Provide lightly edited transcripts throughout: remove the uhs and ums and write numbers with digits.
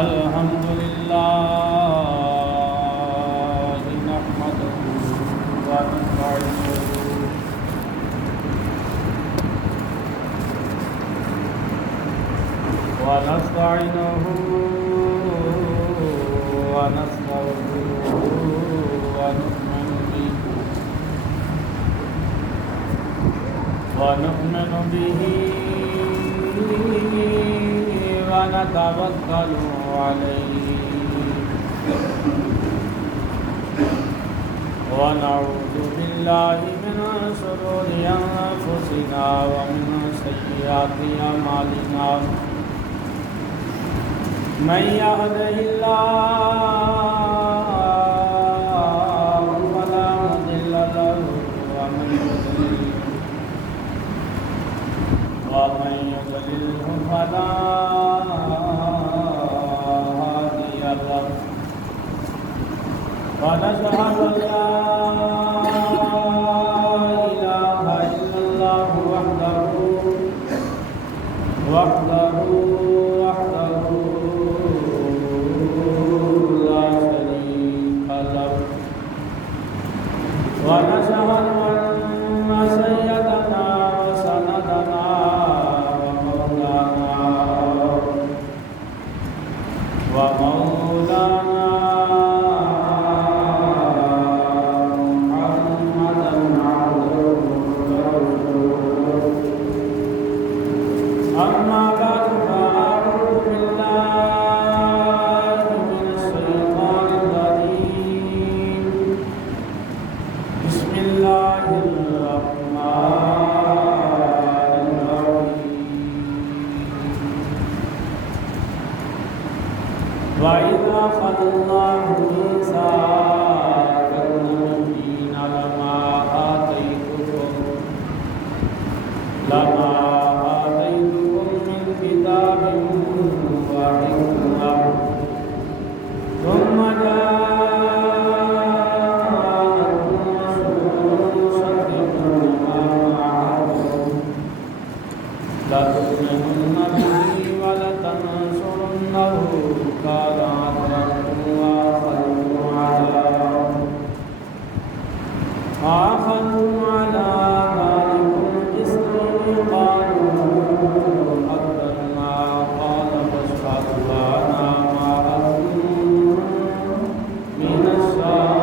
الحمد لله نحمده ونستعينه ونستغفره ونؤمن به ونتوكل عليه ونعوذ بالله من شرور أنفسنا ومن سيئات أعمالنا من يهده الله فلا مضل له ومن يضلله فلا هادي له ونشهد أن لا إله إلا الله وحده لا شريك له ونشهد أن سيدنا وسندنا ومولانا محمدا عبده ورسوله أما بعد فأعوذ بالله من الشيطان الرجيم بسم الله الرحمن الرحيم وإذا أخذ الله ميثاق النبيين لما آتيتكم من كتاب وحكمة ثم جاءكم رسول مصدق لما معكم لتؤمنن به ولتنصرنه قال فأخذوا على ذلكم إصري قالوا أقدرنا قال فاشهدوا وأنا معكم من الشاهدين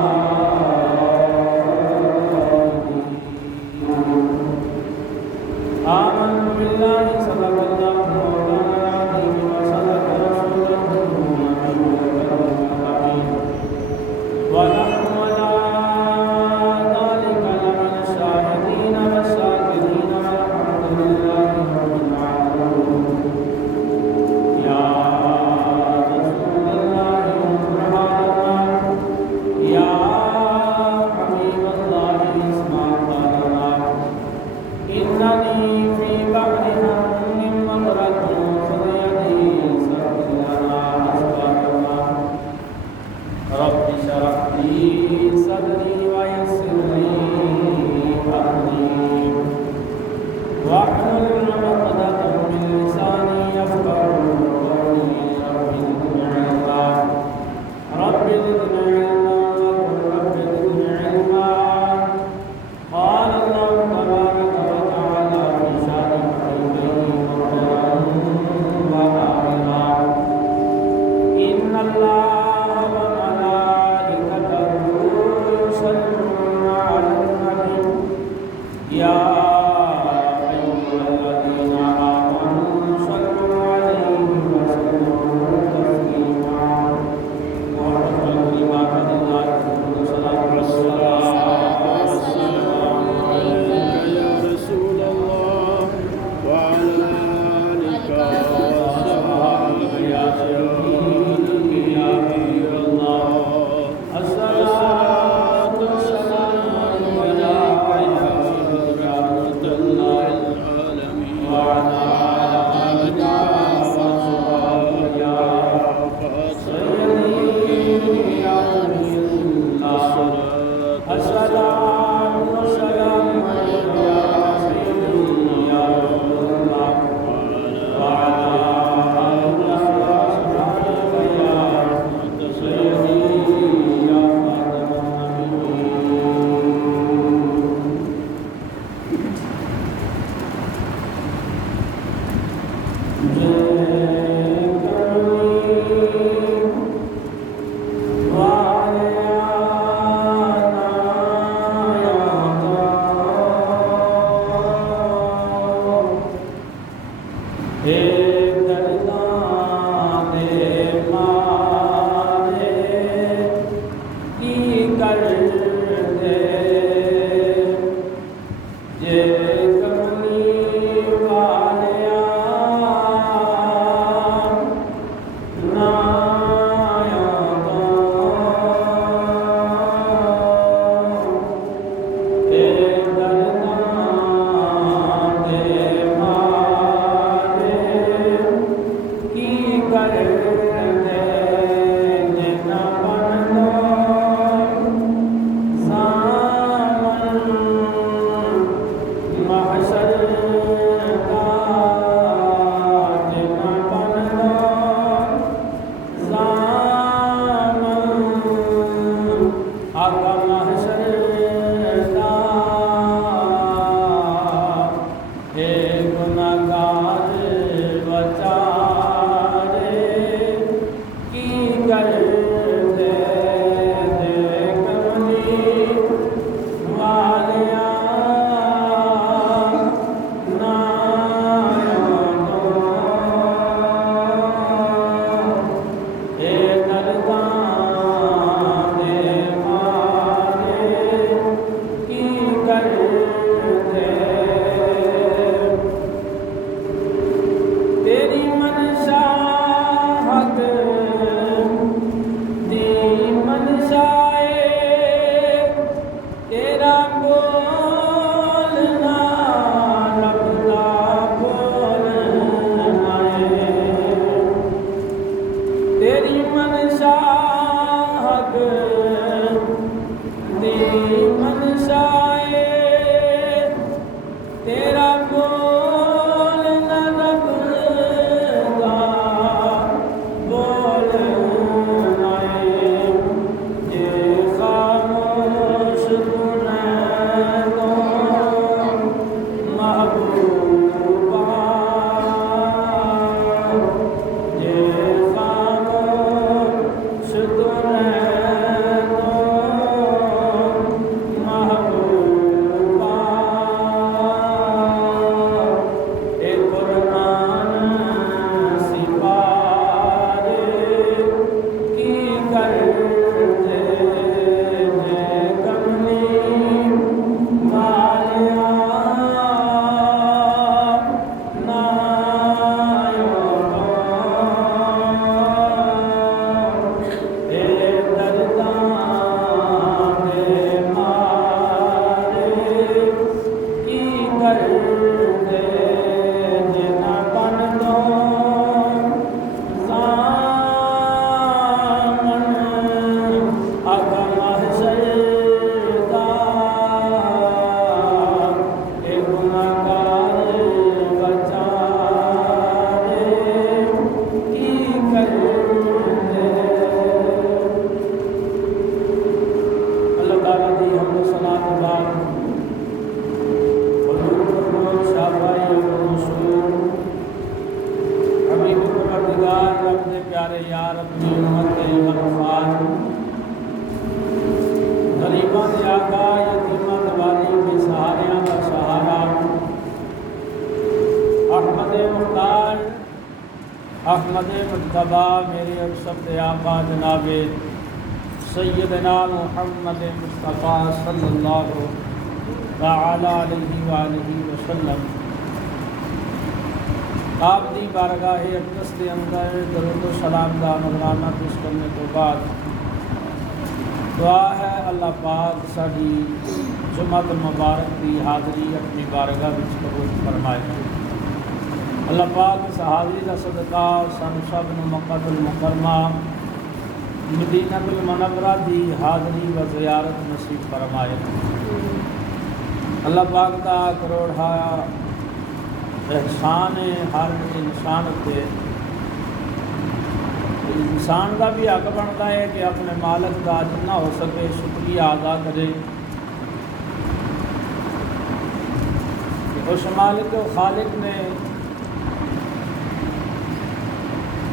آمنوا بالله صدق الله مولانا العظيم وصدق رسوله النبي الكريم ونحن على ذلك لمن الشاهدين والشاكرين والحمد لله رب العالمين يا رسول الله سبحان الله يا حبيب الله اسمع قولنا إنني في بعض هم مطرة فبيدي سبيل لنا أسبابنا رب اشرح لي کر دے جے کملی والیا نا احمد مجتبی میرے اکثر آقا جناب سیدنا محمد مصطفیٰ صلی اللہ تعالی علیہ وآلہ وسلم آپ دی بارگاہ اقدس کے اندر درود و سلام دا نذرانہ پیش کرنے تو بعد دعا ہے اللہ پاک ساری جمعۃ مبارک کی حاضری اپنی بارگاہ وچ قبول فرمائے۔ اللہ پاک اس حاضری کا صدقہ سن سب مکۃ المکرمہ مدینہ المنورہ دی حاضری و زیارت نصیب فرمائے۔ اللہ پاک کا کروڑا احسان ہے ہر انسان تے، انسان کا بھی حق بنتا ہے کہ اپنے مالک کا جتنا ہو سکے شکریہ ادا کرے کہ اس مالک و خالق نے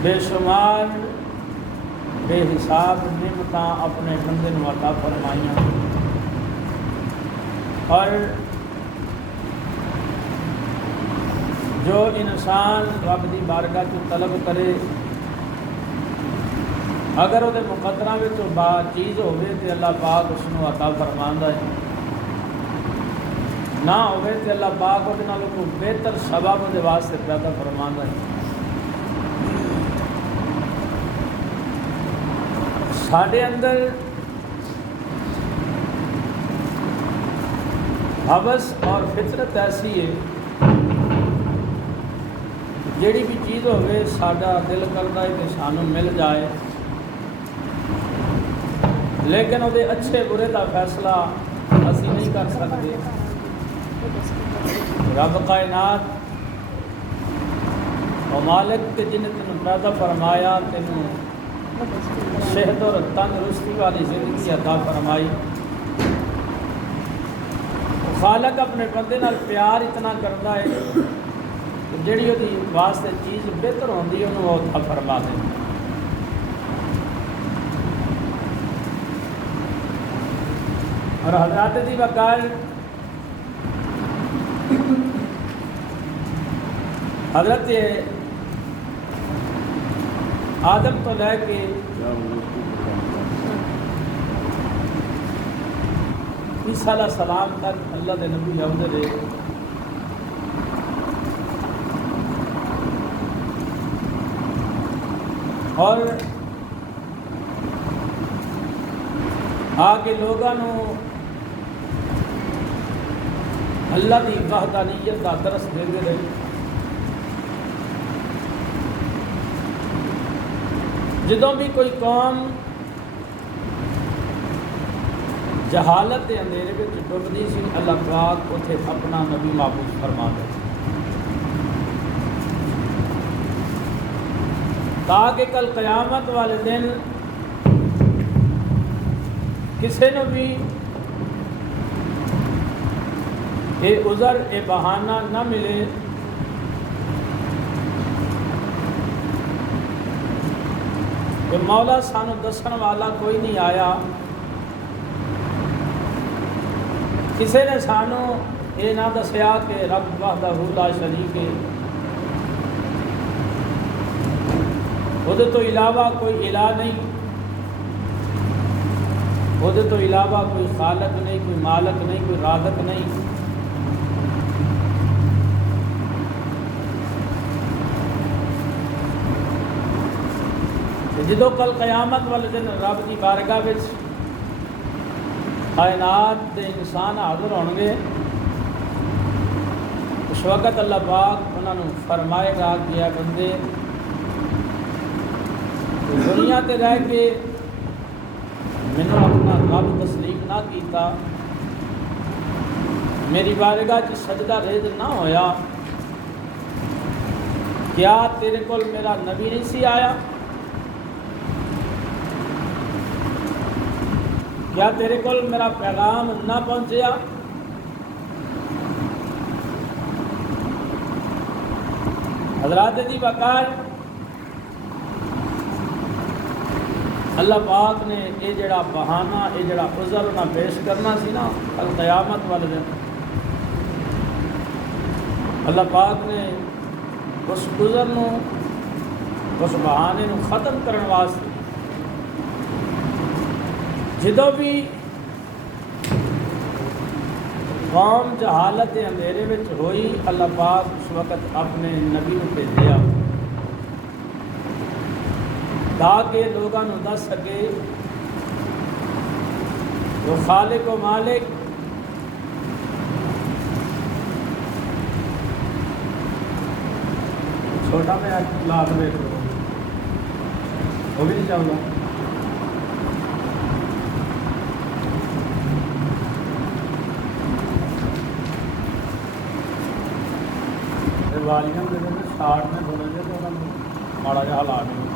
بے شمار بے حساب نعمتاں اپنے بندے نوں عطا فرمائیاں، اور جو انسان رب دی بارگاہ تو طلب کرے اگر وہ مقدرہ میں تو با چیز ہوئے تو اللہ پاک اس کو عطا فرماندا ہے، نہ ہوئے تو اللہ پاک وہ کو بہتر سبب وہ واسطے پیدا فرماندا ہے۔ ساڈے اندر حوث اور فطرت ایسی ہے، جیڑی بھی چیز ہوئے ساڈا دل کرتا ہے کہ سانو مل جائے، لیکن وہ اچھے برے کا فیصلہ اسی نہیں کر سکتے۔ رب کائنات اور مالک کے جن تینوں پیدا فرمایا، تینوں صحت اور تندرستی والی زندگی عطا فرمائی، خالق اپنے بندے نال پیار اتنا کرتا ہے کہ جڑی وہ واسطے چیز بہتر ہوندی ہے انہوں وہ عطا فرما دے۔ اور حضرات دی وقار حضرت آدم تو لے کے عیسیٰ علیہ السلام تک اللہ دے نبی آؤندے رہے، اور آگے لوگوں اللہ کی وحدانیت کا درس دے رہے۔ جدوں بھی کوئی قوم جہالت کے اندھیرے میں ڈبدی سی، اللہ پاک اتنے اپنا نبی معبود فرما دے تاکہ کل قیامت والے دن کسی نے بھی یہ عذر یہ بہانہ نہ ملے کہ مولا سانو دسن والا کوئی نہیں آیا، کسی نے سانو یہ نہ دسیا کہ رب وحدہ لا شریک ہے، وہ تو علاوہ کوئی الہ نہیں، وہ تو علاوہ کوئی خالق نہیں، کوئی مالک نہیں، کوئی رازق نہیں۔ جدو کل قیامت والے دن رب کی بارگاہ وچ کائنات دے انسان حاضر ہون گے، اس وقت اللہ پاک انہوں نے فرمائے گا کہ اے بندے دنیا تے رہ کے مینوں اپنا رب تسلیم نہ کیتا، میری بارگاہ چ سجدہ ریز نہ ہویا، کیا تیرے کول میرا نبی نہیں سی آیا؟ کیا تیرے کول میرا پیغام نہ پہنچیا؟ حضرات دی وقار اللہ پاک نے یہ جڑا بہانہ، یہ جڑا عذر نہ پیش کرنا سی نا کل قیامت والے دن، اللہ پاک نے اس عذر نو، اس بہانے نو ختم کرنے واسطے جدو بھی قوم جہالت اندھیرے میں ہوئی، اللہ پاک اس وقت اپنے نبی کو بھیجیا تاکہ لوگوں نے دس سکے وہ خالق و مالک چھوٹا میں لاد میں وہ بھی نہیں چاہوں گا۔ والیاں دے دیں سٹارٹ میں تھوڑا جہا تو انہوں ماڑا جہا حالات نہیں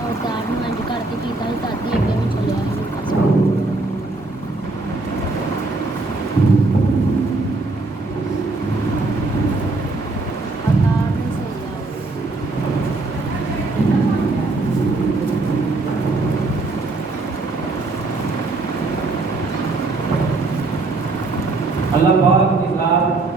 اور دار میں انج کر کے کیتا ہی دادی اگے بھی چلیا ہے اللہ پاک کی ذات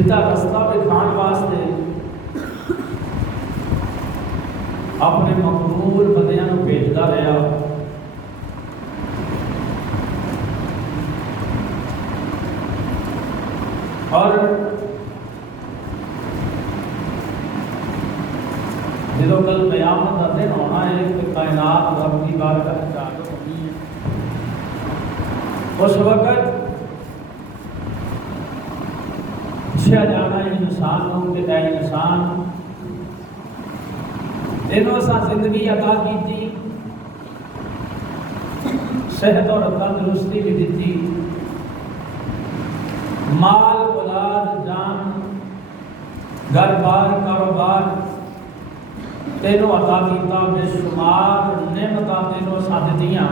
سیدھا رستہ دکھان واسطے اپنے مقبول بندیاں نوں بھیجدا رہا. اور جدوں کل قیامت کا دن ہونا ہے کہ کائنات رب کی بارگاہ وچ حاضر ہونی ہے، اس وقت پوچھا جانا ہے انسان نوں کہ اے انسان تینوں اساں زندگی عطا کیتی، صحت اور تندرستی بھی دیتی، مال اولاد جان گھر بار کاروبار تینوں عطا کیتا، بے شمار نعمتاں تینوں اساں دتیاں.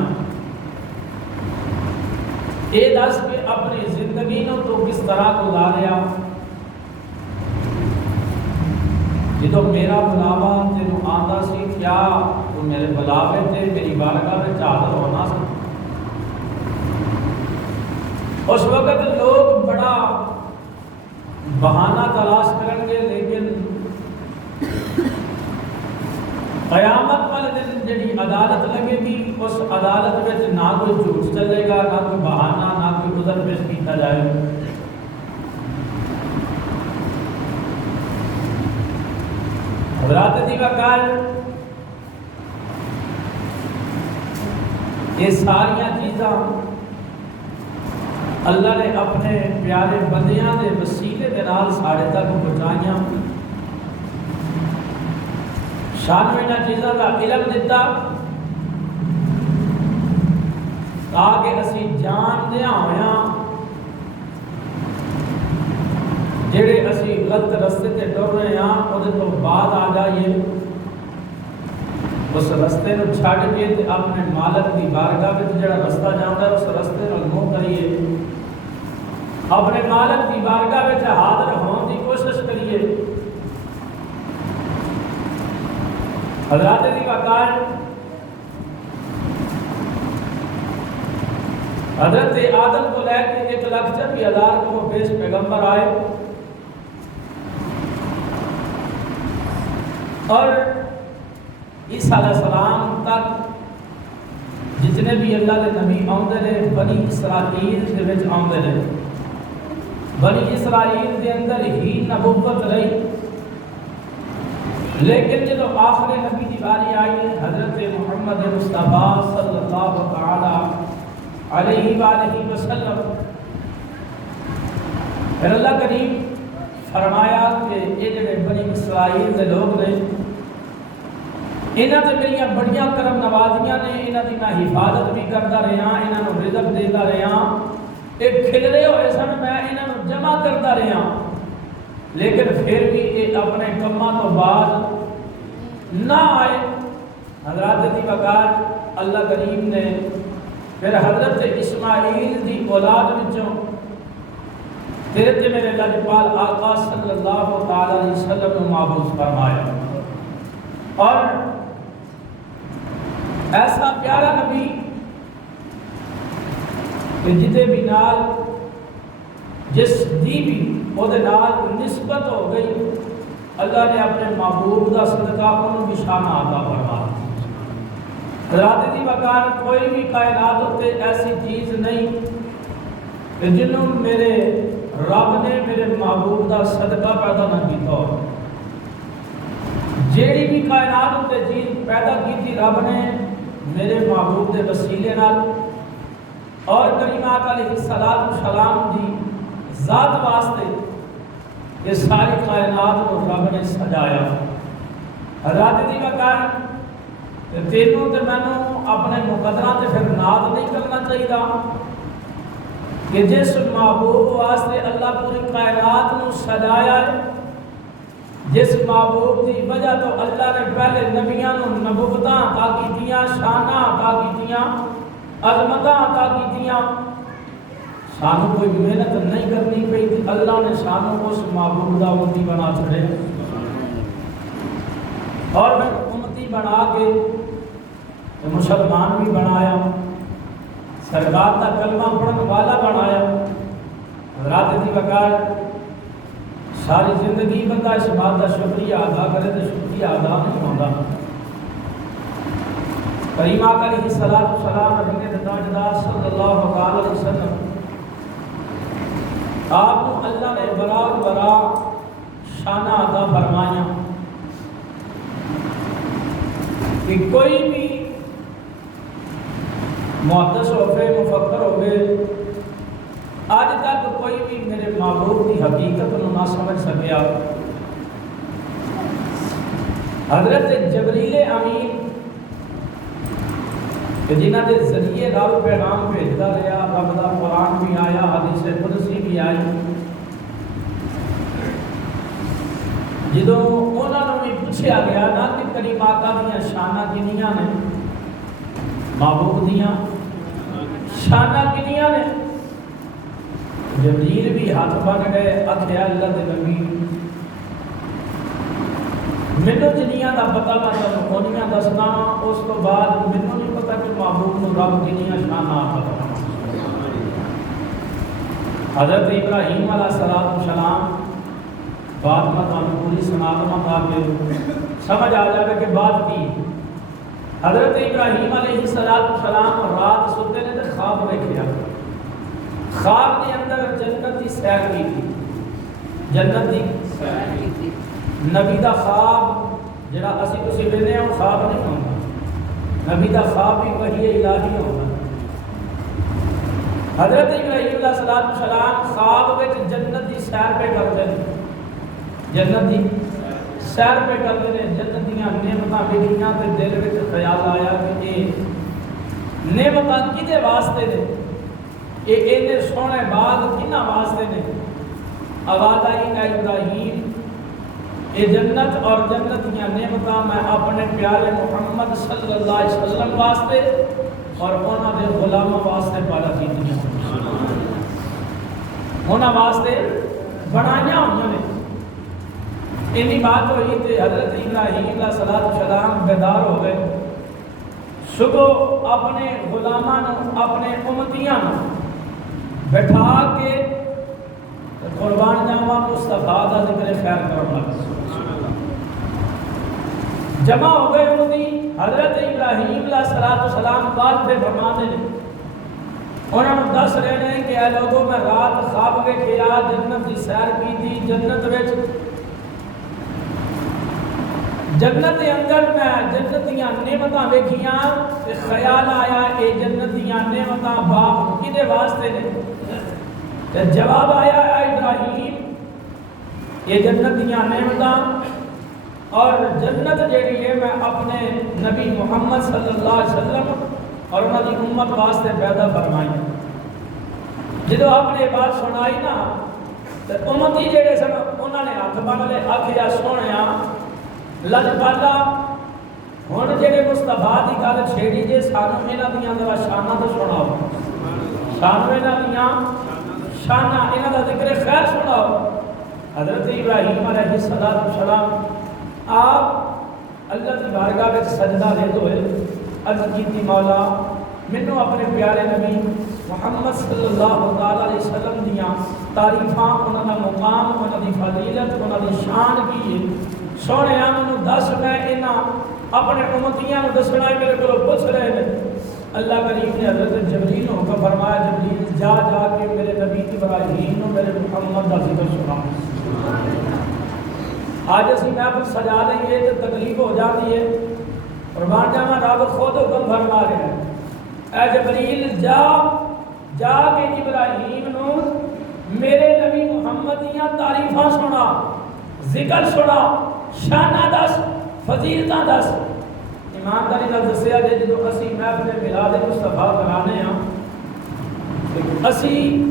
اے دس کہ اپنی زندگی نوں تو کس طرح گزاریا. جدو میرا بلاوا تینوں آندا سی کیا تو میرے بلاوے تے میری بارگاہ وچ حاضر ہونا سی. اس وقت لوگ بڑا بہانہ تلاش کریں گے، لیکن قیامت والے دن جڑی عدالت لگے گی اس عدالت وچ نہ کوئی جھوٹ چلے گا، نہ کوئی بہانہ، نہ کوئی عذر پیش کیتا جائے گا. حضرات دی وقار یہ ساریاں چیزاں اللہ نے اپنے پیارے بندیاں دے وسیلے دے نال ساڑے تک پہنچائیاں. شان انہاں چیزاں دا علم دیتا تاکہ اسی جاندیاں ہویاں جڑے اسی غلط رستے تے ٹر رہے ہاں اودے تو بعد آ جائیے اس رستے نو چھڈ کے تے اپنے مالک دی بارگاہ وچ جڑا رستہ جاندا ہے اس رستے نال منہ کریے، اپنے مالک کی بارگاہ میں حاضر ہونے کی کوشش کریے. حضرات دی وقار حضرت آدم کو لے کے 1,40,000 کو بیش پیغمبر آئے اور عیسیٰ علیہ السلام تک جتنے بھی اللہ کے نبی آتے رہے بنی اسرائیل کے وچ آتے رہے. بنی اسرائیل کے اندر ہی نبوت رہی، لیکن جب آخر نبی کی باری آئی حضرت محمد مصطفیٰ صلی اللہ تعالی علیہ وآلہ وسلم، پھر اللہ کریم فرمایا کہ یہ جڑے بنی اسرائیل کے لوگ نے انہاں تے میریاں بڑیاں کرم نوازیاں نے، انہاں دی میں حفاظت بھی کرتا رہا، انہاں نوں رزق دیتا رہا، ایک کھلرے ہوئے سن میں انہاں نوں جمع کرتا رہا، لیکن پھر بھی یہ اپنے کماں تو بعد نہ آئے. حضرات دی وقار اللہ کریم نے پھر حضرت اسماعیل دی اولاد وچوں تیرے تے میرے لجپال آقا صلی اللہ تعالی علیہ وسلم نو معبوس فرمایا. اور ایسا پیارا نبی کہ جدے بھی نال جس دی بھی وہ دے نال نسبت ہو گئی اللہ نے اپنے محبوب دا صدقہ انہوں بھی شان عطا فرما دی. حضرات دی وقار کوئی بھی کائنات ہوتے ایسی چیز نہیں کہ جنہوں میرے رب نے میرے محبوب دا صدقہ پیدا نہ کیتا ہو. جیڑی بھی کائنات ہوتے چیز پیدا کی تھی رب نے میرے محبوب دے وسیلے نال اور کریمات علیہ السلام دی ذات واسطے یہ ساری کائنات کو رب نے سجایا. حضرات دی وقار تینوں تے مینوں اپنے مقدراں تے پھر ناز نہیں کرنا چاہیے کہ جس محبوب واسطے اللہ پوری کائنات نو سجایا ہے، جس محبوب دی وجہ تو اللہ نے پہلے نبیاں نو نبوتاں عطا کیتیاں، شاناں عطا کیتیاں، عظمتاں عطا کیتیاں. سانو کوئی محنت نہیں کرنی پئی تھی، اللہ نے سانو اس محبوب دا امتی بنا چھڑے اور پھر امتی بنا کے مسلمان بھی بنایا، سرکار کا کلمہ پڑھنے والا بنایا. حضرات دی وقار ساری زندگی بندہ اس بات کا شکریہ ادا کرے تو شکریہ ادا نہیں ہوتا. کریم آقا علیہ الصلوۃ والسلام مدینے کے تاجدار صلی اللہ علیہ وسلم آپ کو اللہ نے برا شانہ عطا فرمایا کہ کوئی بھی محدث ہوئے مفکر ہوئے آج تک کوئی بھی میرے معبود کی حقیقت کو نہ سمجھ سکیا. حضرت جبریل امین کہ جنہاں دے ذریعے رب پیغام بھیجتا رہا، رب دا قرآن بھی آیا، حدیث قدسی بھی آئی. جدوں انہاں نوں بھی پوچھا گیا نا کہ کریم آقا دیاں شاناں کنیاں نے، محبوب دیاں شاناں کنیاں نے، جبریل بھی ہاتھ بن گئے آکھیا اللہ دے نبی مینوں جنیاں دا پتہ میں تانوں کونیاں دسنا، اس تو بعد مینوں نہیں پتہ کہ محبوب نوں رب کنیاں شاناں عطا فرمائے. حضرت ابراہیم علیہ السلام بات میں تانوں پوری سنا دوں تاکہ سمجھ آ جائے کہ بات کی. حضرت ابراہیم علیہ السلام رات سوتے نے تے خواب ویکھیا. خواب کے اندر جنت کی سیر کی تھی، جنت کی سیر کی تھی. نبی دا خواب جڑا اسی تسی ویندے ہاں خواب نہیں ہوندا، نبی دا خواب بھی وحی الہی ہوندا. حضرت ابراہیم علیہ السلام خواب وچ جنت دی سیر پہ کرتے ہیں، جنت دی سیر پہ کرتے ہیں، جنت دیاں نعمتاں ویکھیاں تے دل وچ خیال آیا کہ یہ نعمتاں کدے واسطے نے، یہ اینے سونے باغ کنہاں واسطے نے. آواز آئی کہ ابراہیم یہ جنت اور جنت کی نعمتاں میں اپنے پیارے محمد صلی اللہ علیہ وسلم واسطے اور انہاں دے غلاموں واسطے پیدا کیتیاں، انہاں واسطے بنائیاں ہوئیاں نے. اینی بات ہوئی تے حضرت ابراہیم علیہ السلام بیدار ہو گئے. صبح اپنے غلاماں اپنے امتیاں بٹھا کے قربان جاواں مصطفیٰ دا ذکر خیر کرنا جمع ہو گئے. امتی حضرت ابراہیم علیہ السلام بات پہ فرماتے ہیں، انہوں نے دس رہے ہیں کہ اے لوگوں میں رات خواب ویکھیا، جنت دی سیر کی تھی، جنت وچ جنت دے اندر میں جنت دیاں نعمتاں ویکھیاں تے خیال آیا اے جنت دیاں نعمتاں باپ کدے واسطے نے. تے جواب آیا اے ابراہیم یہ جنت دیاں نعمتاں اور جنت جیڑی ہے میں اپنے نبی محمد صلی اللہ علیہ وسلم اور انہاں دی امت واسطے پیدا فرمائی. جدو آپ نے بات سنائی نا تے امتی جیڑے سن انہاں نے ہاتھ بن لے آکھیا سونیا لجپالا ہن جڑے مصطفیٰ دی گل چھیڑی جے سانوں انہاں دیاں ذرا شاناں تے سناؤ، سانوں انہاں دیاں شاناں انہاں دا ذکر خیر سناؤ. حضرت ابراہیم علیہ السلام آپ اللہ کی بارگاہ میں سجدہ دیتے ہوئے عرض کیتی مولا مینوں اپنے پیارے نبی محمد صلی اللہ علیہ وسلم دیاں تعریفاں، انہاں دا مقام، انہاں دی فضیلت، انہاں دی شان کی ہے. سونے مینوں دس میں انہاں اپنے امتیاں نوں دسنا میرے کو پوچھ رہے ہیں. اللہ کریم نے حضرت جبریل کو حکم فرمایا جبریل جا کے میرے نبی ابراہیم نوں میرے محمد دا ذکر سنا. آج اسی محفل سجا رہی ہے تو تکلیف ہو جاتی ہے. قربان جاواں رب خود حکم فرما رہا ہے اے جبریل جا کے ابراہیم نوں میرے نبی محمد دیاں تعریفاں سنا، ذکر سنا، شانہ دس، فضیلتاں دس. ایمانداری نال دسیا جے جدوں اسی محفل میلاد مصطفیٰ کرانے ہاں اسی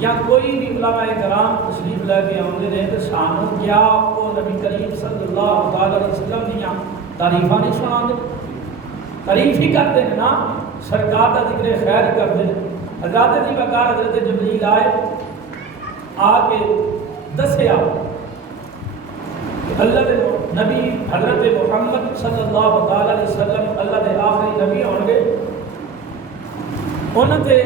یا کوئی بھی علماء کرام تشریف لے کے آتے ہیں تو سانوں کیا وہ نبی کریم صلی اللہ علیہ وسلم دیاں تعریفاں نہیں سنا دے، تعریف ہی کرتے ہیں نا، سرکار کا ذکر خیر کرتے ہیں. حضرت دی وقار حضرت جبریل آئے آ کے دسیا کہ اللہ دے نبی حضرت محمد صلی اللہ علیہ وسلم اللہ دے آخری نبی ہون گے، انہوں نے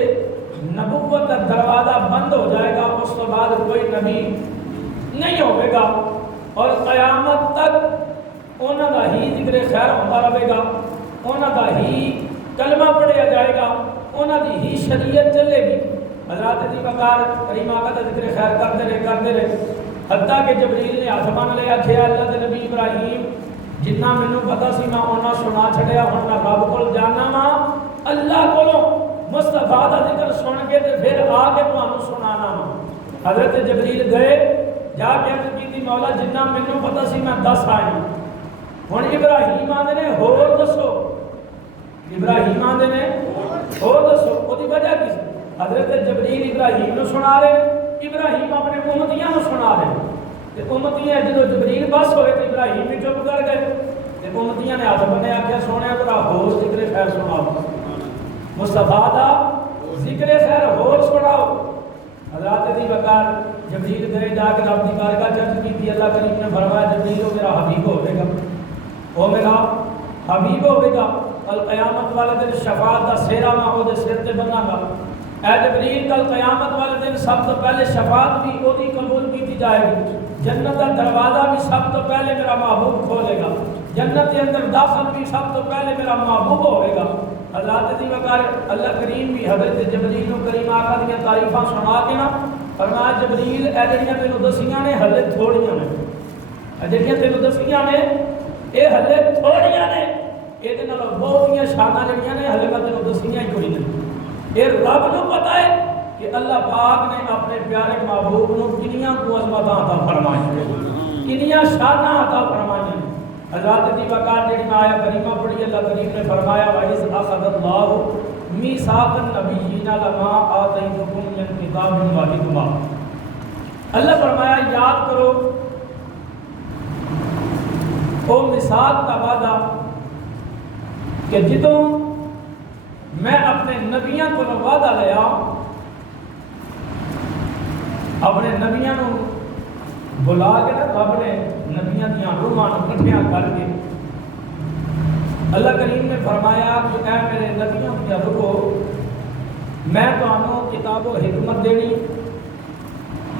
نبوت کا دروازہ بند ہو جائے گا، اس کے بعد کوئی نبی نہیں ہوئے گا اور قیامت تک انہوں کا ہی ذکر خیر ہوتا رہے گا، انہوں کا ہی کلمہ پڑھیا جائے گا، انہوں کی ہی شریعت چلے گی۔ حضرات دی بکار کریم آقا کا ذکر خیر کرتے رہے حتیٰ کہ جبریل نے ہاتھ بن لیا کہ اللہ دے نبی ابراہیم جتنا مینوں پتا سی میں انہاں سنا چھڑیا، ہن میں رب کول جانا وا اللہ کولوں مصطفیٰ دا ذکر سن کے تے پھر آ کے تانوں سنانا وا۔ حضرت جبریل گئے جا کے عرض کیتی مولا جتنا مینوں پتا سی میں دس آئے، ہن ابراہیم آندے نے ہور دسو، ابراہیم آندے نے ہور دسو، او دی وجہ کی سی؟ حضرت جبریل ابراہیم نو سنا رہے، ابراہیم اپنے امتیاں نو سنا رہے، تے امتیاں جدو جبریل بس ہوئے تو ابراہیم بھی چپ کر گئے، تے امتیاں نے ہاتھ بنے آکھیا سونے ذرا ہور ذکر خیر سناؤ، مصطفیٰ دا ذکر خیر ہور سناؤ۔ حضرات دی بکار جبریل گئے جا کے رب دی بارگاہ چرچ کی تھی، اللہ کریم نے فرمایا جبریل وہ میرا حبیب ہوئے گا، وہ میرا حبیب ہوئے گا، کل قیامت والے دن شفاعت دا سیرا میں وہ دے سر تے بنا گا۔ اے جبریل کل قیامت والے دن سب تو پہلے شفاعت بھی وہی قبول کی جائے گی، جنت کا دروازہ بھی سب تو پہلے میرا محبوب کھولے گا، جنت کے اندر داخل بھی سب تو پہلے میرا محبوب ہوئے گا۔ حضرات دی وقار اللہ کریم بھی حضرت جبریل و کریم آقا دیا تعریفاں سنا کے نا فرمایا جبریل اے جڑیاں تینوں دسیاں نے ہلے تھوڑیاں نے، اے جڑیاں تینوں دسیاں نے اے ہلے تھوڑیاں نے، اے دے نال بہتیاں شاناں جڑیاں نے ہلے میں تینوں دسیاں ہی کوئی نہیں۔ یہ رب نو پتا ہے کہ اللہ پاک نے اپنے پیارے محبوب نو کنیاں کو عظمتاں عطا فرمائی، کنیاں شاناں عطا فرمائی۔ حضرات دی وقار جڑی میں آیا کریمہ پڑھی اللہ کریم نے فرمایا وَإِذْ أَخَذَ اللَّهُ مِيثَاقَ النَّبِيِّينَ لَمَا آتَيْتُكُم مِّن كِتَابٍ وَحِكْمَةٍ، اللہ فرمایا یاد کرو او میثاق کا وعدہ کہ جدوں میں اپنے نبیاں کو وعدہ لیا، اپنے نبیاں کو بلا کے نا رب نے نبیاں دیاں روحاں کٹھیاں کر کے اللہ کریم نے فرمایا کہ اے میرے نبیوں کی رکو میں تانوں کتاب و حکمت دینی،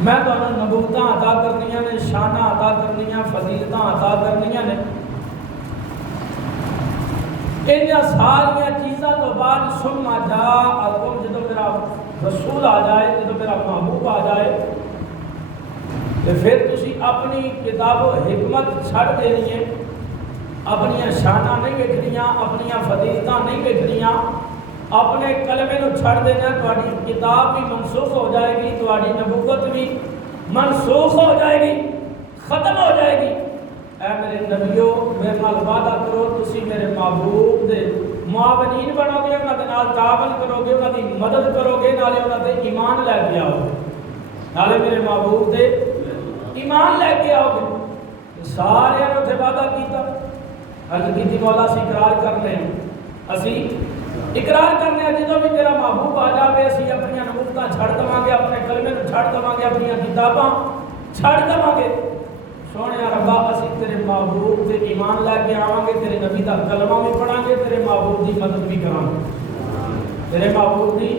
میں تانوں نبوتاں عطا کرنیاں نے، شاناں عطا کرنیاں، فضیلتاں عطا کرنیاں نے۔ ان ساری چیزاں تو بعد سننا جا جدو میرا رسول آ جائے، جدو میرا محبوب آ جائے تو پھر تسی اپنی کتاب و حکمت چھڑ دینی ہے، اپنی شاناں نہیں ویکھنیاں، اپنی فضیلتاں نہیں ویکھنیاں، اپنے کلمے نو چھڑ دینا، تہاڈی کتاب بھی منسوخ ہو جائے گی، تہاڈی نبوت بھی منسوخ ہو جائے گی، ختم ہو جائے گی۔ اے میرے نبیوں میرے نال وعدہ کرو تسی میرے محبوب دے معاونین بنو گے، انہاں دے نال تعاون کرو گے، انہاں دی مدد کرو گے، نالے انہاں دے ایمان لے کے آؤ گے، نالے میرے محبوب دے ایمان لے کے آؤ گے۔ سارے نے اتنے وعدہ کیتا، عرض کیتی مولا اسی اقرار کرنے ہیں، اسی اقرار کرنے ہیں جدوں بھی تیرا محبوب آ جاوے اسی اپنی نبوتاں چھڑ دواں گے، اپنے کلمے نو چھڑ دواں گے، اپنی کتاباں چھڑ دواں گے۔ سونے ربا اسی تیرے محبوب تے ایمان لے کے آواں گے، تیرے نبی دا کلمہ بھی پڑھاں گے، تیرے محبوب دی مدد بھی کراں گے، تیرے محبوب دی۔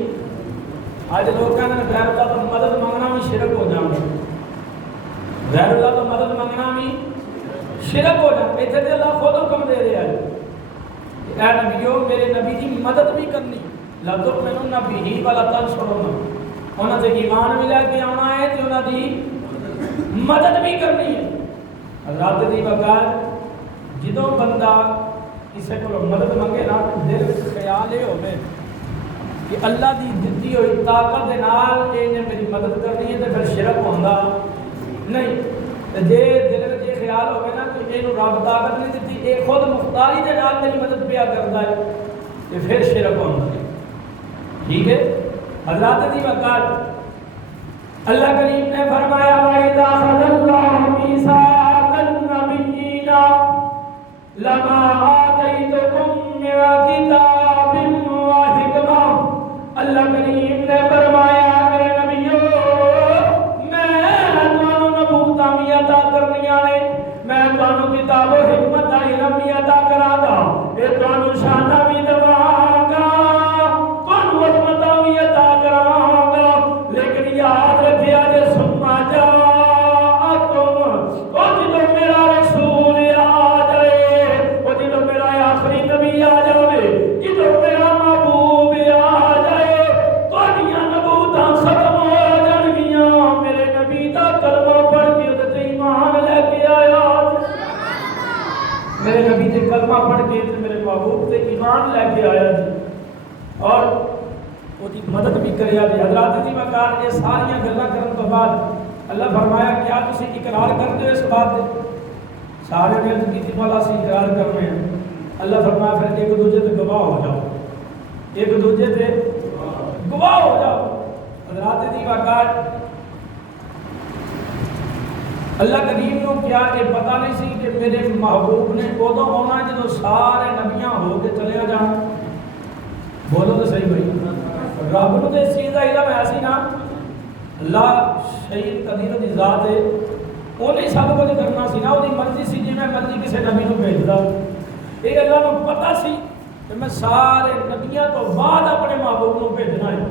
آج لوگ کہنے ہیں غیر اللہ تو مدد منگنا بھی شرک ہو جائے گا، غیر اللہ تو مدد منگنا بھی شرک ہو جائے گا۔ ایتھے تے اللہ خود حکم دے رہا ہے کہ اے نبیوں میرے نبی دی مدد بھی کرنی، لا تؤمنون بہ ولا تنصرون، انہاں تے ایمان بھی لے کے آنا ہے تے انہاں دی مدد بھی کرنی ہے۔ حضرات دی بغیر جدوں بندہ کسی کو مدد منگے نا دل خیال یہ ہوے کہ اللہ دی دتی ہوئی طاقت دے نال اے نے میری مدد کرنی ہے تے پھر شرک ہوندا نہیں۔ تے جے دل وچ یہ خیال ہوے نا کہ اینو رب طاقت نہیں دتی، اے خود مختاری دے نال میری مدد پیا کردا ہے تے پھر شرک ہوندا ہے۔ ٹھیک ہے حضرات دی بغیر اللہ کریم نے فرمایا وَإِذَا أَخَذَ اللَّهُ مِيثَاقَ النَّبِيِّينَ لَمَا آتَيْتُكُم مِّن كِتَابٍ وَحِكْمَةٍ، اللہ کریم نے فرمایا میرے نبیوں میں تانوں نبوتاں بھی عطا کرنیاں نے، میں تانوں کتاب و حکمت دا علم بھی عطا کراں گا، اے تانوں شاناں بھی دواں گا، تانوں عظمتاں بھی عطا کراں گا، لیکن یاد رکھیا جے سما جاءک ایمان لے کے آیا جی اور وہ مدد بھی کریا جی۔ حضرات جی وقار یہ ساری گلاں کرن تو بعد اللہ فرمایا کیا تسی اقرار کرتے ہو اس بات دے؟ سارے نے عرض کی مولا سے اقرار کر رہے ہیں۔ اللہ فرمایا پھر ایک دوسرے سے گواہ ہو جاؤ، ایک دوسرے سے گواہ ہو جاؤ۔ حضرات جی وقار اللہ کریم کو کیا یہ پتہ نہیں سی کہ میرے محبوب نے ادو آنا جدو سارے نبیاں ہو کے چلے جان؟ بولو تو صحیح بھائی، رب نو تو اس چیز کا علم ہے سی نا، اللہ شہید قدیر دی ذات ہے، وہ نہیں سب کچھ کرنا سی نا، وہ مرضی سی جی میں مرضی کسی نبی کو بھیجدا، یہ اللہ کو پتہ سی کہ میں سارے نبیاں تو بعد اپنے محبوب کو بھیجنا ہے،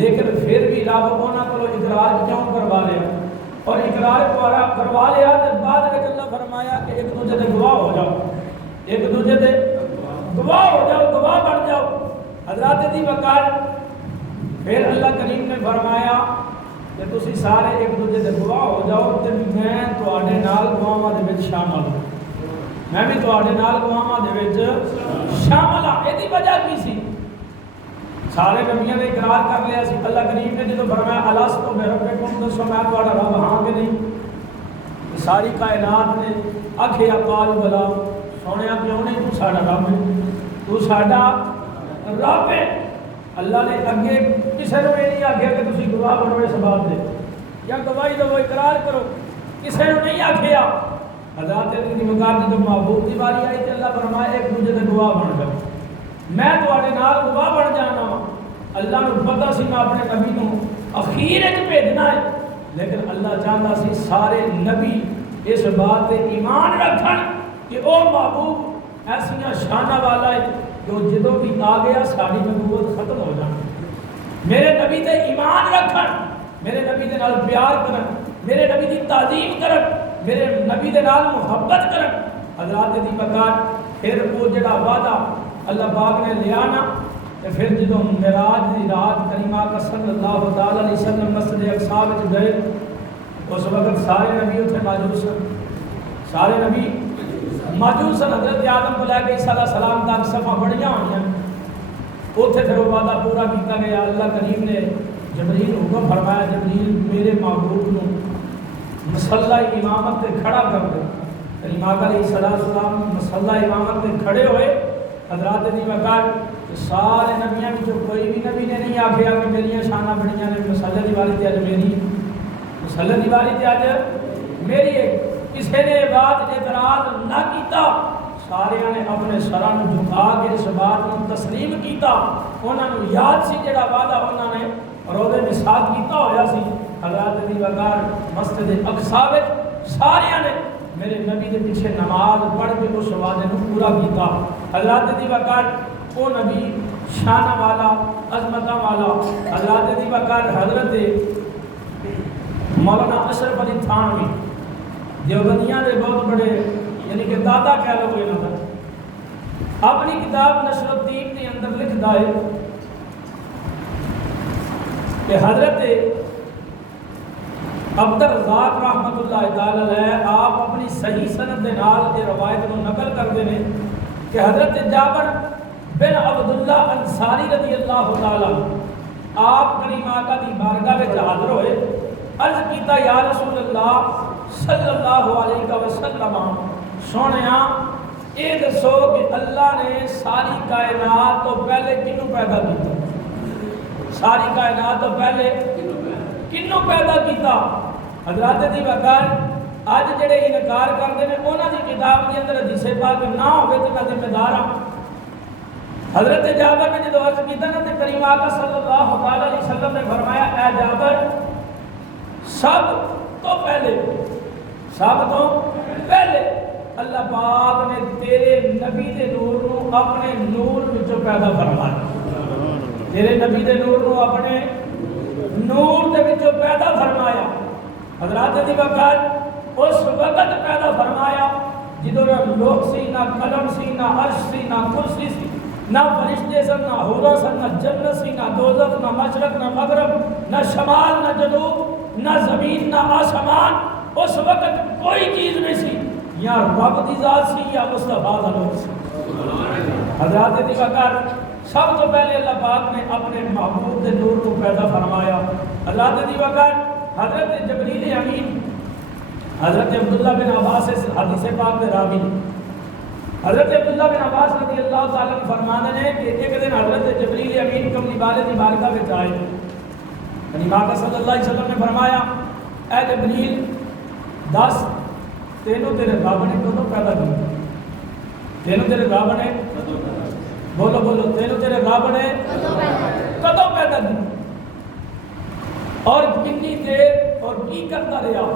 لیکن پھر بھی رب انہاں کو اقرار کیوں کروا لیا اور اقرار کروا لیا تو بعد میں اللہ فرمایا کہ ایک دوسرے سے گواہ ہو جاؤ، ایک دوسرے سے گواہ ہو جاؤ، گواہ بن جاؤ۔ حضرات دی وقار پھر اللہ کریم نے فرمایا کہ تسی سارے ایک دوسرے سے گواہ ہو جاؤ تے میں تواڈے نال گواہاں دے وچ شامل ہوں، میں بھی تواڈے نال گواہاں دے وچ شامل ہاں۔ ایدی وجہ کی سی؟ سارے نبیوں نے اقرار کر لیا سی، اللہ کریم نے جدو فرمایا الستو بربکم دسو میں تواڈا رب ہاں کہ نہیں؟ ساری کائنات نے آکھیا قال بلا، سونیا کیوں نہیں تو ساڈا رب ہے، تو ساڈا رب ہے۔ اللہ نے اگے کسی نے نہیں آکھیا کہ تسی گواہ بنو اس بات دے یا گواہی دو اقرار کرو، کسی نے نہیں آکھیا۔ حضرات دی وقار جدو محبوب دی باری آئی تے اللہ فرمایا ایک دوسرے دے گواہ بن جاؤ، میں تواڈے نال گواہ بن جانا وا۔ اللہ نو پتہ سی میں اپنے نبی نو اخیر وچ بھیجنا ہے، لیکن اللہ چاہتا سی سارے نبی اس بات تے ایمان رکھن کہ او محبوب ایسا شانہ والا ہے جو جدو بھی آ گیا ساری نبوت ختم ہو جانا۔ میرے نبی تے ایمان رکھن، میرے نبی دے نال پیار کرن، میرے نبی دی تعظیم کرن، میرے نبی دے نال محبت کرن۔ حضرات دی وقار پھر وہ جڑا وعدہ اللہ پاک نے لیا نا، پھر جدو معراج دی رات کریمہ کا صلی اللہ تعالی علیہ وسلم مسجد اقصی وچ گئے، اس وقت سارے نبی اتنے موجود سن، سارے نبی موجود سن۔ حضرت آدم کو لے کے عیسیٰ علیہ السلام تک صفحہ بڑیاں ہوئی ہیں، اتنے پھر وہ وعدہ پورا کیتا گیا۔ اللہ کریم نے جبریل حکم فرمایا جبریل میرے محبوب نو مصلی امامت تے کھڑا کر دے۔ کریم آقا علیہ السلام مصلی امامت تے کھڑے ہوئے۔ حضرات دی وقار سارے نبیاں میں کوئی بھی نبی نے نہیں آکھیا کہ میری شانہ بڑیاں نے مصلی دی واری تے اج میری، مصلی دی واری تے اج میری ہے۔ کسی نے بات اعتراض نہ کیتا، سارے نے اپنے سراں جھکا کے اس بات کو تسلیم کیتا۔ انہاں نوں یاد سی جڑا وعدہ انہاں نے روضے مسعاد کیتا ہویا سی۔ حضرات دی وقار مسجد اقصی وچ سارے نے میرے نبی دے پیچھے نماز پڑھ کے اس وعدے کو پورا کیتا۔ حضرات دی وقار وہ نبی شانہ والا عظمت والا، حضرات دی وقار حضرت مولانا اشرف علی تھانوی دیوبندیاں دے بہت بڑے یعنی کہ دادا کہہ لو یہ نظر، اپنی کتاب نشر الدین کے اندر لکھتا ہے کہ حضرت عبدالرزاق رحمۃ اللہ تعالی علیہ آپ اپنی صحیح سند دے نال یہ روایت کو نقل کرتے ہیں کہ حضرت جابر بن عبداللہ انصاری رضی اللہ تعالی آپ کریم آقا دی بارگاہ میں حاضر ہوئے، عرض کیتا یا رسول اللہ صلی اللہ علیہ وسلم سونیا یہ دسو کہ اللہ نے ساری کائنات تو پہلے کنوں پیدا کیتا؟ ساری کائنات تو پہلے کنوں پیدا کیتا؟ حضرات دی وقار اج جڑے انکار کرتے ہیں انہاں دی کتاب کے اندر حدیث پاک نہ ہوئے تو میں ذمہ دار ہاں۔ حضرت جابر نے جدو عرض کیتا نا تے کریم آقا صلی اللہ علیہ وسلم نے فرمایا اے جابر سب تو پہلے اللہ پاک نے تیرے نبی دے نور نو اپنے نور وچوں پیدا فرمایا، تیرے نبی دے نور نو اپنے نور دے وچوں پیدا فرمایا۔ حضرات دی وقار اس وقت پیدا فرمایا جدو نہ لوگ سی، نہ قلم سی، نہ عرش سی، نہ کرسی سی، نہ فرشتے سن، نہ حورا سن، نہ جنت سی، نہ دوزخ، نہ مشرق، نہ مغرب، نہ شمال، نہ جنوب، نہ زمین، نہ آسمان۔ اس وقت کوئی چیز نہیں سی، یا رب دی ذات سی یا مصطفیٰ دا نور سی۔ حضرات دی وقار سب تو پہلے اللہ پاک نے اپنے محبوب دے نور کو پیدا فرمایا. حضرات دی وقار حضرت جبریل امین حضرت عبداللہ بن عباس حدیث پاک میں راوی. حضرت عبداللہ بن عباس رضی اللہ تعالیٰ عنہ فرمانے ہیں کہ ایک دن حضرت جبریل امین کملی والے دی بارگاہ میں آئے. یعنی آقا صلی اللہ علیہ وسلم نے فرمایا اے جبریل دس تینوں تیرے رب نے کدوں پیدا کیا؟ تینوں تیرے رب نے بولو بولو تینوں تیرے رب نے کدوں پیدا کیا اور کتنی دیر اور کی کرتا رہا؟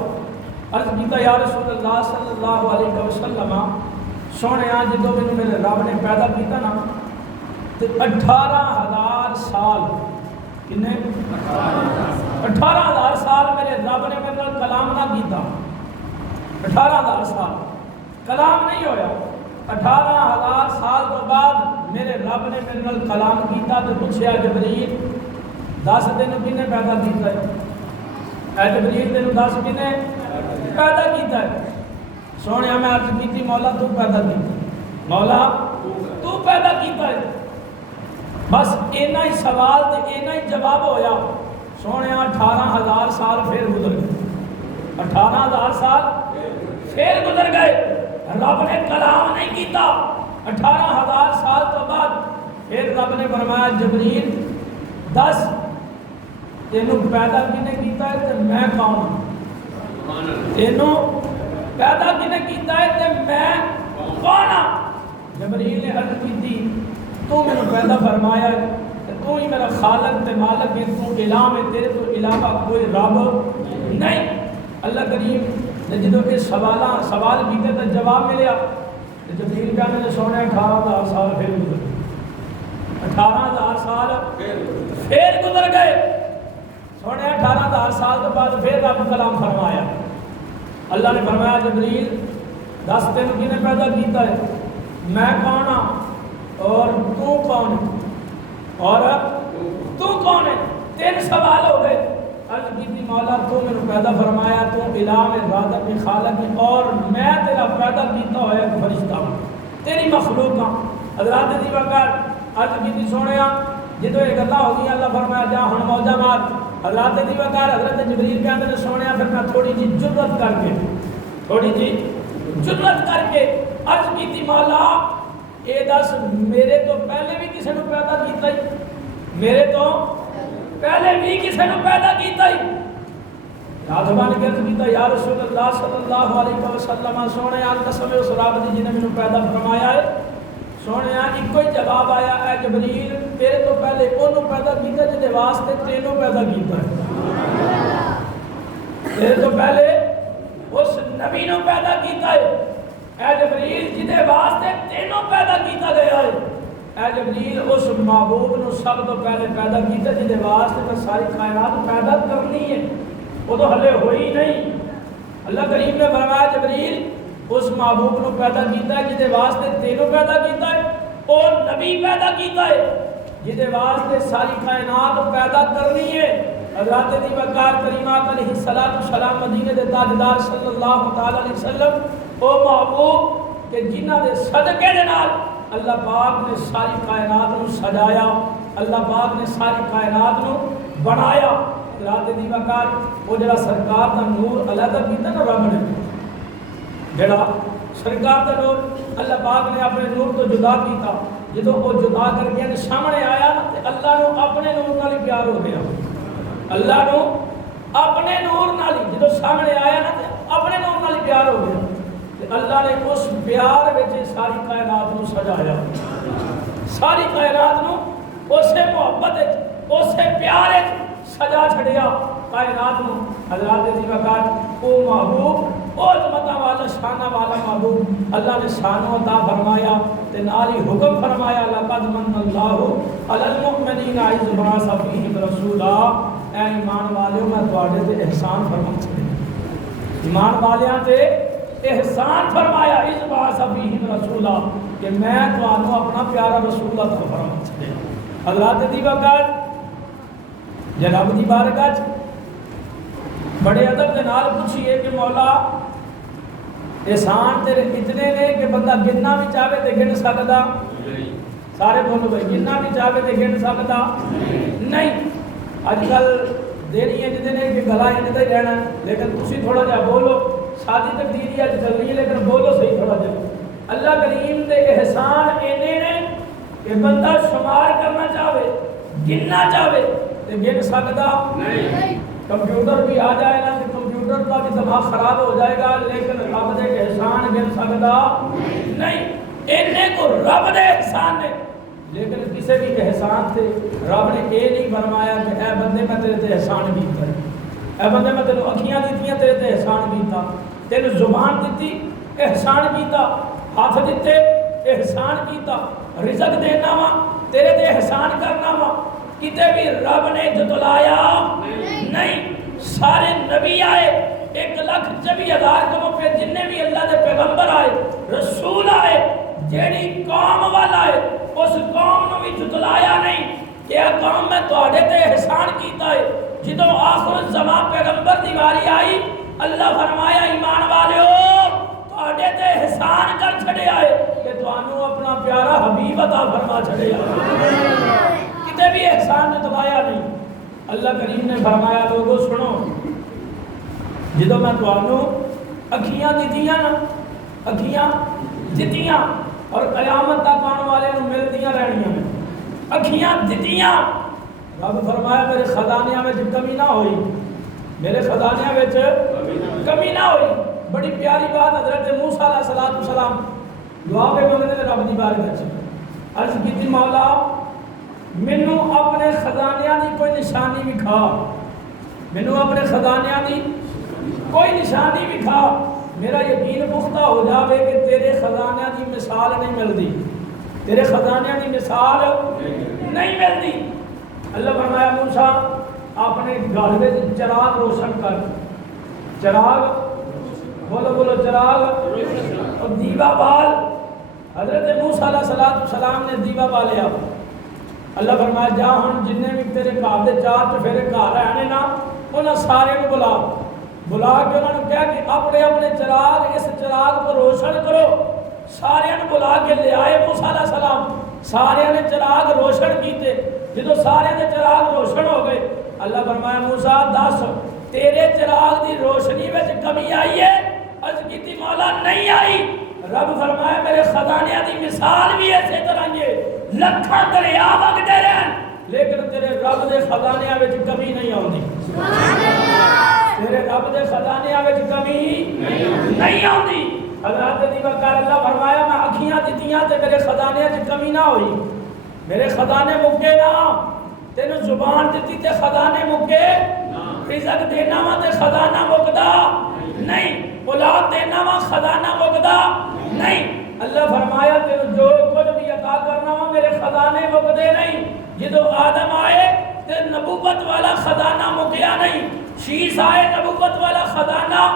عرض کیتا یا رسول اللہ صلی اللہ علیہ وسلم سونے جدو میں میرے رب نے پیدا کیتا نا تو 18,000 سال کنے 18,000 سال میرے رب نے میرے نال کلام نہ کیتا. 18,000 سال کلام نہیں ہویا. 18,000 سال تو بعد میرے رب نے میرے نال کلام کیتا تو پوچھا جبریل 10 تینوں کنے پیدا کیتا ہے؟ اے جبریل تینوں 10 کنے پیدا کیتا ہے؟ سونے میں عرض کیتی مولا تو پیدا کیتا ہے. مولا تو پیدا کیتا ہے. بس اینا ہی سوال تے اینا ہی جواب ہویا. سونے 18,000 سال پھر گزر گئے. 18,000 سال پھر گزر گئے. رب نے کلام نہیں کیتا. 18,000 سال تو بعد پھر رب نے فرمایا جبریل 10 تینوں پیدا کنے کیتا ہے تے میں کون ہوں؟ تینوں پیدا کنے کیتا ہے تے میں کون ہوں؟ جبریل نے عرض کی تو میں نے پیدا فرمایا کہ تو ہی میرا خالق تے مالک ہے, تو الہ ہے, تیرے تو علاوہ کوئی رب نہیں. اللہ کریم نے جدو یہ سوال کیتے تو جواب ملیا. جبریل کا میں نے سونے 18,000 سال پھر گزر گئے. 18,000 سال پھر گزر گئے. سونے 18,000 سال تو بعد پھر رب کلام فرمایا. اللہ نے فرمایا جبریل 10 تینوں کنے پیدا کیتا ہے؟ میں کون ہوں اور تو کون ہے؟ اور تو کون ہے؟ 3 سوال ہو گئے. عرض کی تھی مولا تو میں نے پیدا فرمایا تو الہ میں رازق میں خالق میں اور میں تیرا پیدا کیتا ہوا ایک فرشتہ ہوں, تیری مخلوق ہوں. حضرات دی وقار عرض کی تھی سونیا جدو ایک اللہ ہو گئی اللہ فرمایا جا ہن موجہ مار. حضرات دی وقار حضرت جبریل کہتے ہیں سونیا پھر میں تھوڑی جی جرت کر کے عرض کی تھی مولا اے دس میرے تو پہلے بھی کسی نے پیدا کیتا ہی, میرے تو پہلے بھی کسی نے پیدا کیتا ہی. رادھبان کے عرض کیتا یا رسول اللہ صلی اللہ علیہ وسلم سونے قسم اس رب دی جنہیں میں پیدا فرمایا ہے. سونے ایک کوئی جواب آیا اے جبریل تیرے تو پہلے انہوں پیدا کیتا جدے واسطے تینوں پیدا کیتا ہے. تیرے تو پہلے اس نبی نے پیدا کیتا ہے اے جبریل جدے واسطے تینوں پیدا کیتا گیا ہے. اے جبریل اس محبوب نے سب تو پہلے پیدا کیتا جدے واسطے تو ساری کائنات پیدا کرنی ہے, وہ تو ہلے ہوئی نہیں. اللہ کریم نے فرمایا جبریل اس محبوب نے پیدا کیتا ہے جدے واسطے تینوں پیدا کیتا ہے اور نبی پیدا کیتا ہے جدے واسطے ساری کائنات پیدا کرنی ہے. حضرات دی وقار کریمات علیہ السلام مدینے دے تاجدار صلی اللہ تعالی علیہ وسلم او محبوب کہ جنہ دے صدقے دے نال اللہ پاک نے ساری کائنات نو سجایا, اللہ پاک نے ساری کائنات نو بنایا. حضرات دی وقار وہ جڑا سرکار دا نور علیحدہ کیتا نا رب نے, جڑا سرکار دا نور اللہ پاک نے اپنے نور تو جدا کیتا. جدو وہ جدا کر کے سامنے آیا تے اللہ نو اپنے نور نال پیار ہو گیا. اللہ نو اپنے نور نال جدو سامنے آیا نا تے اپنے نور نال پیار ہو گیا. اللہ نے اس پیار وچ ساری کائنات نو سجایا, ساری کائنات نو اسے محبت اسے پیار سجا چھڑیا کائنات نو. حضرات دی وقار او محبوب او عظمت والا شان والا محبوب اللہ نے شان عطا فرمایا تے نال ہی حکم فرمایا لقد من اللہ علی المؤمنین اذ بعث فیہم رسولا. اے ایمان والو میں تواڈے تے احسان فرما چھڑیا, ایمان والیاں تے احسان فرمایا اذ بعث فیہم رسولا کہ میں تانوں اپنا پیارا رسول عطا فرما چھڑیا. حضرات دی وقار جناب دی بارگاہ بڑے ادب کے نال پوچھئے کہ مولا احسان تیرے اتنے نے کہ بندہ گننا بھی چاہے تے گن سکدا سارے بولو بھائی جنہ بھی چاہے تو گن سکتا نہیں. اج کل دینی ہے جدے نے کہ گلا ہی رہنا ہے، لیکن تسی تھوڑا جہا بولو. شادی تقدیری اج چل رہی ہے لیکن بولو صحیح تھوڑا جہا. اللہ کریم دے احسان اینے نے کہ بندہ شمار کرنا چاہے گننا چاہے تو گن سکتا نہیں. کمپیوٹر بھی آ جائے نا کہ کمپیوٹر کا بھی دماغ خراب ہو جائے گا، لیکن رب دے احسان گن سکتا نہیں. اینے کو رب دے احسان نے، لیکن کسی بھی احسان سے رب نے یہ نہیں فرمایا کہ اے بندے میں تیرے تے احسان کیتا ہے، اے بندے میں تینوں اکھیاں دیتیاں تیرے تے احسان کیتا، تینوں زبان دیتی احسان کیتا، ہاتھ دیتے احسان کیتا، رزق دینا وا تیرے تے احسان کرنا وا. کتے بھی رب نے جتلایا نہیں. سارے نبی آئے 1,24,000 قوموں پہ، جننے بھی اللہ دے پیغمبر آئے رسول آئے، جیڑی قوم والا ہے اس قوم نے بھی جتلایا نہیں کہ اے قوم میں تواڈے تے احسان کیتا ہے. جدوں آخر الزمان پیغمبر دی واری آئی اللہ فرمایا ایمان والےو تواڈے تے احسان کر چھڑیا ہے کہ تانوں اپنا پیارا حبیب عطا فرما چھڑیا ہے. کتے بھی احسان جتلایا نہیں. اللہ کریم نے فرمایا لوگو سنو، جدوں میں تانوں اکھیاں دتیاں نا، اکھیاں دتیاں اور قیامت تک آنے والے نو ملدیاں رہنیاں ہیں، اکھیاں دتیاں. رب فرمایا میرے خزانیاں میں کمی نہ ہوئی، میرے خزانیاں میں کمی نہ ہوئی. بڑی پیاری بات حضرت موسیٰ علیہ السلام دعا پہ مانگنے نے رب دی بارگاہ وچ عرض کیتی مولا مینوں اپنے خزانیاں دی کوئی نشانی دکھا، مینوں اپنے خزانیاں دی کوئی نشانی دکھا، میرا یقین پختہ ہو جاوے کہ تیرے خزانیاں دی مثال نہیں ملدی، تیرے خزانیاں دی مثال نہیں ملدی. اللہ فرمایا موسیٰ اپنے گھر میں چراغ روشن کر. چراغ بولو بولو چراغ اور دیوا بال. حضرت موسیٰ علیہ السلام نے دیوا بالیا. اللہ فرمایا جا ہن جننے بھی تیرے گھر دے چار چفیرے گھر آنے نا انہاں سارے کو بلا کے انہوں نے کہا کہ اپنے اپنے چراغ اس چراغ کو روشن کرو. سارے نے بلا کے لے آئے موسیٰ علیہ السلام، سارے نے چراغ روشن کیتے. جدو سارے نے چراغ روشن ہو گئے اللہ فرمایا موسیٰ دس تیرے چراغ دی روشنی میں کمی آئی ہے؟ عرض کیتی مولا نہیں آئی. رب فرمایا میرے خزانیاں دی مثال بھی ایسے طرح یہ لکھاں دریا وگدے رہن لیکن تیرے رب دے خزانیاں وچ کمی نہیں آندی. تیرے رب دے خزانیاں وچ کمی نہیں آندی. حضرت دی وقار اللہ فرمایا میں اکھیاں دتیاں تے میرے خزانیاں وچ کمی نہ ہوئی، میرے خزانے مکے نہ. تینوں زبان دیتی تے خزانے مکے، رزق دینا وا تے خزانہ مکدا نہیں، اولاد دینا وا خزانہ مکدا نہیں. اللہ فرمایا تینوں جو کچھ بھی عطا کرنا وا میرے خزانے مکدے نہیں. جدو آدم آئے تے نبوت والا خزانہ مکیا نہیں، شیس آئے نبوت والا خزانہ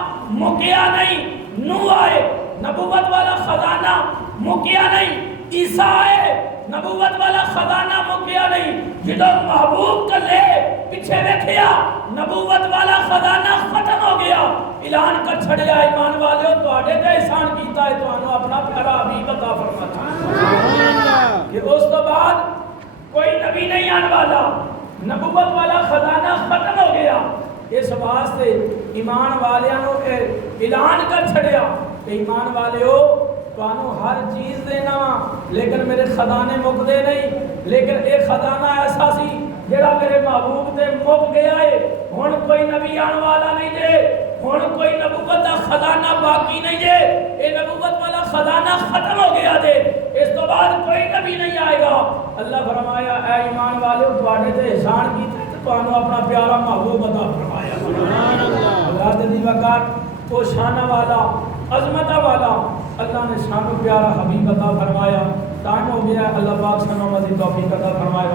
مکیا نہیں، نوح آئے نبوت والا خزانہ مکیا نہیں، عیسیٰ آئے نبوت والا خزانہ مکیا نہیں. جدو محبوب کلے پیچھے بیٹھیا نبوت والا خزانہ ختم ہو گیا. اعلان کر چھڑیا ایمان والے تواڈے تے احسان کیتا ہے تانوں اپنا پیارا حبیب عطا فرمایا کہ اس تو بعد کوئی نبی نہیں آنے والا، نبوت والا خزانہ ختم ہو گیا. اس واسطے ایمان والیاں اعلان کر چھڑیا کہ ایمان والےو تانوں ہر چیز دینا لیکن میرے خزانے مکدے نہیں. لیکن ایک خزانہ ایسا سی جڑا میرے محبوب تے مک گیا ہے. ہن کوئی نبی آنے والا نہیں جے، ہن کوئی نبوت دا خزانہ باقی نہیں جے. اے نبوت والا خزانہ ختم ہو گیا جے، اس تو بعد کوئی نبی نہیں آئے گا. اللہ فرمایا اے ایمان والے تواڈے تے احسان کیتے تے تانوں اپنا پیارا محبوب عطا فرمایا. سبحان اللہ. اللہ دی وقار وہ شان والا عظمت والا اللہ نے شان و پیارا حبیب عطا فرمایا. ٹائم ہو گیا، اللہ پاک سے ہماری توفیق عطا فرمائے.